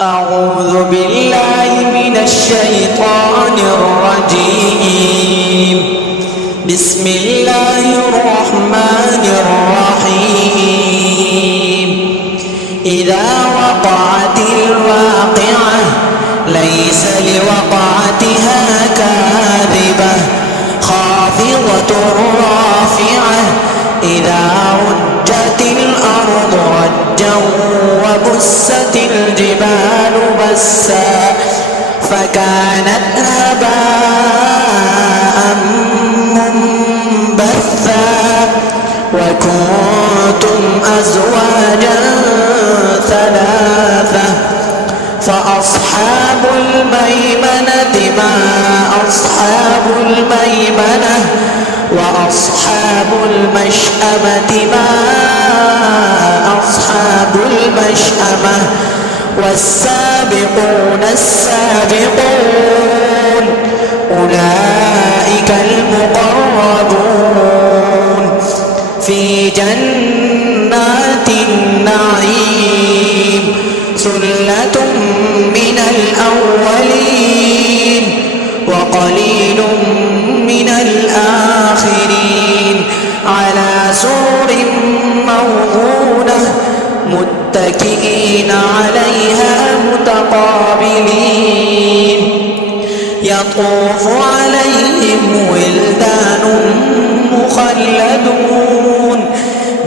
أعوذ بالله من الشيطان الرجيم. بسم الله الرحمن الرحيم. إذا وقعت الواقعة ليس لوقعتها كاذبة خافضة رافعة إذا رجت الأرض رجا وبست الجبال بسا فكانت هباء منبثا وكنتم أزواجا ثلاثة فأصحاب الميمنة ما أصحاب الميمنة وأصحاب المشأمة ما أصحاب المشأمة والسابقون السابقون أولئك المقربون في جنات النعيم ثلة من الأولين وقليل من الآخرين على سرر موضونة متكئين عليها متقابلين يطوف عليهم ولدان مخلدون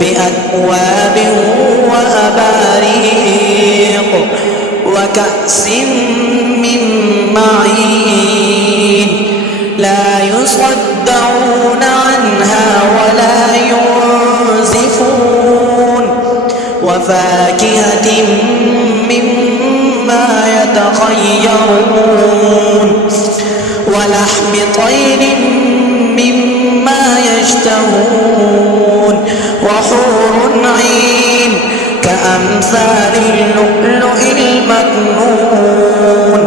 بأكواب وأباريق وكأس من معين لا يصدعون عنها ولا ينزفون وفاكهة مما يتخيرون ولحم طير مما يشتهون وحور عين كأمثال اللؤلؤ المكنون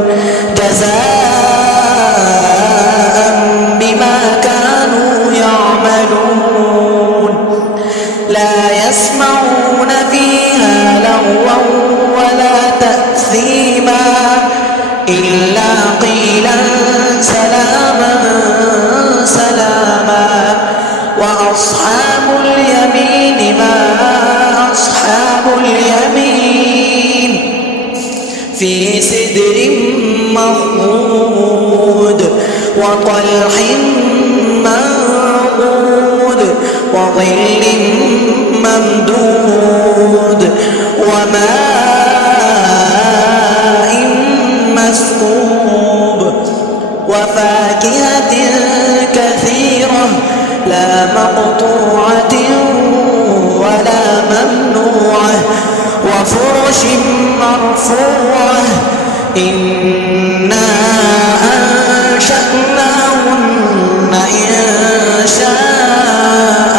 جزاء بما كانوا يعملون لا يسمعون فيها لغوا ولا تأثيما إلا قيلا سلاما سلاما وأصحاب اليمين ما أصحاب اليمين في سدر مخضود وطلح منضود وظل ممدود وماء مسكوب وفاكهة كثيرة لا مقطوعة ولا ممنوعة وفرش مرفوعة إنا أنشأناهن إنشاء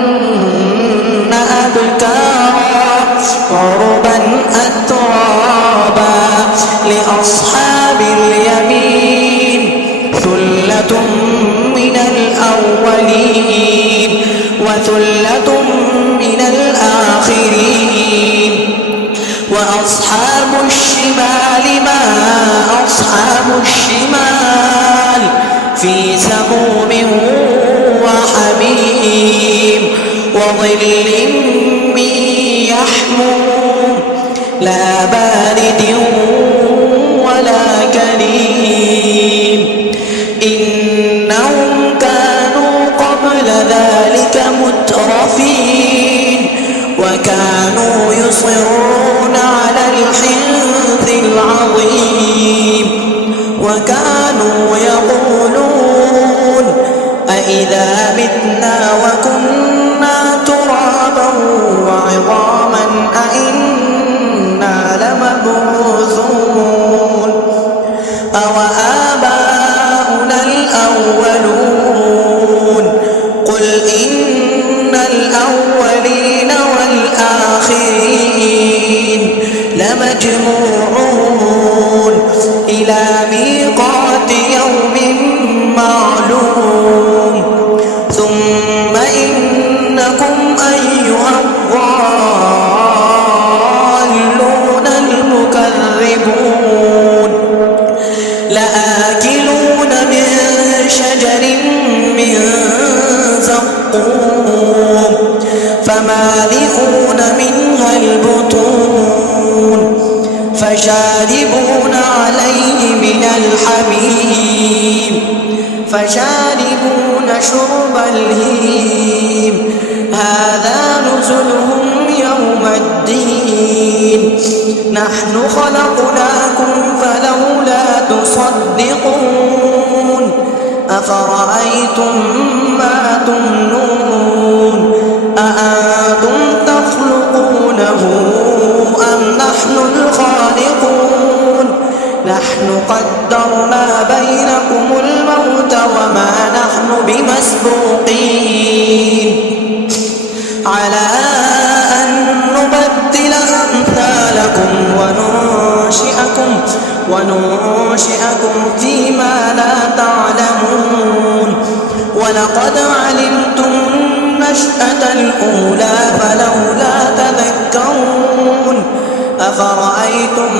فجعلناهن أبكارا عربا أترابا لأصحاب اليمين ثلة من الأولين وثلة من الآخرين وأصحاب الشمال ما أصحاب الشمال في سموم وحميم وظل من يحموم لا بارد ولا كريم إنهم كانوا قبل ذلك مترفين وكانوا يصرون على الحنث العظيم وكانوا يقولون أإذا متنا وكنا ترابا وعظاما أإنا لمبعوثون أوآباؤنا الأولون قل إن الأولين والآخرين لمجموعون إلى ميقات يوم فمالئون منها البطون فشاربون عليه من الحميم فشاربون شرب الهيم هذا نزلهم يوم الدين نحن خلقناكم فلولا تصدقون أفرأيتم ما تمنون أأنتم تخلقونه أم نحن الخالقون نحن قدرنا بينكم الموت وما نحن بمسبوقين على أن نبدل أمثالكم وننشئكم فيما لا تعلمون ولقد علمتم النشأة الأولى فلولا تذكرون أفرأيتم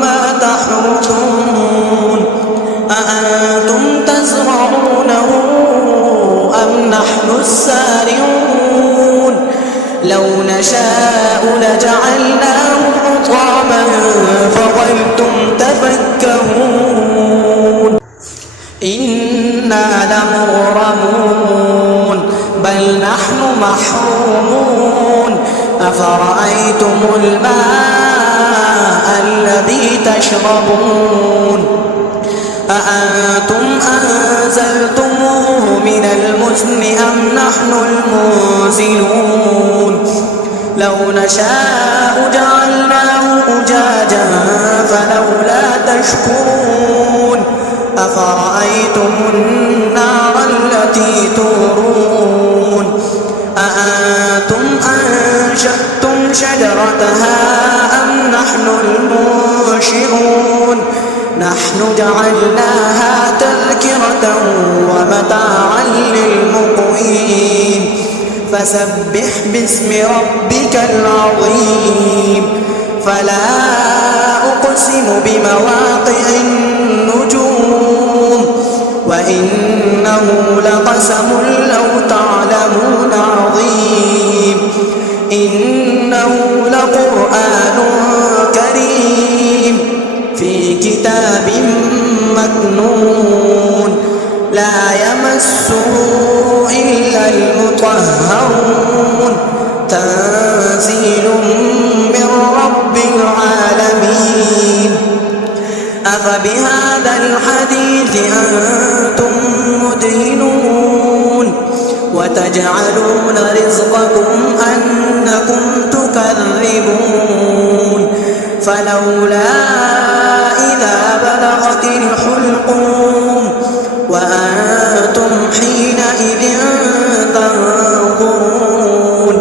ما تحرثون أأنتم تزرعونه أم نحن الزارعون لو نشاء لجعلناه حطاما فظلتم تفكهون إنا لمغرمون بل نحن محرومون أفرأيتم الماء الذي تشربون أأنتم أنزلتموه من المزن أم نحن المنزلون لو نشاء جعلناه أجاجا فلولا تشكرون أفرأيتم النار التي تورون أأنتم أنشأتم شجرتها أم نحن المنشئون نحن جعلناها تذكرة ومتاعا للمقوين فسبح باسم ربك العظيم فلا أقسم بمواقع النجوم وإنه لقسم لو تعلمون عظيم إنه لقرآن كريم في كتاب مكنون لا يمسه إلا المطهرون تنزيل من رب العالمين أفبهذا الحديث أنتم مدهنون وتجعلون رزقكم أنكم تكذبون فلولا إذا بلغت الحلقوم وأنتم حينئذ تنظرون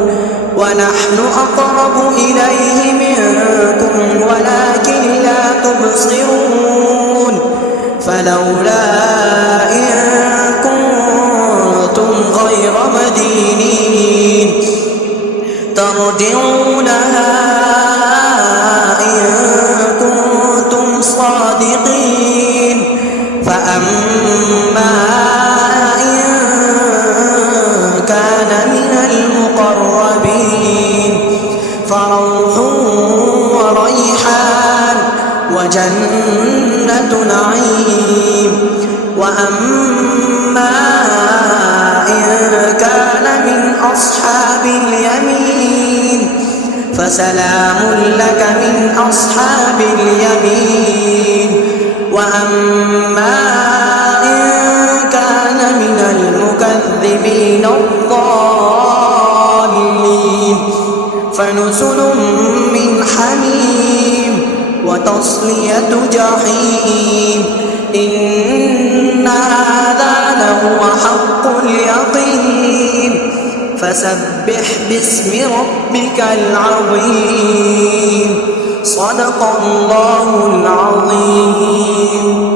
ونحن أقرب إليه منكم ولكن لا تبصرون فلولا إن كنتم غير مدينين ترجعونها صادقين فأما إن كان من المقربين فروح وريحان وجنة نعيم وأما إن كان من أصحاب اليمين فسلام لك من أصحاب اليمين وأما إن كان من المكذبين الضالين فنزل من حميم وتصلية جحيم إن هذا لهو حق اليقين فسبح باسم ربك العظيم صدق الله العظيم.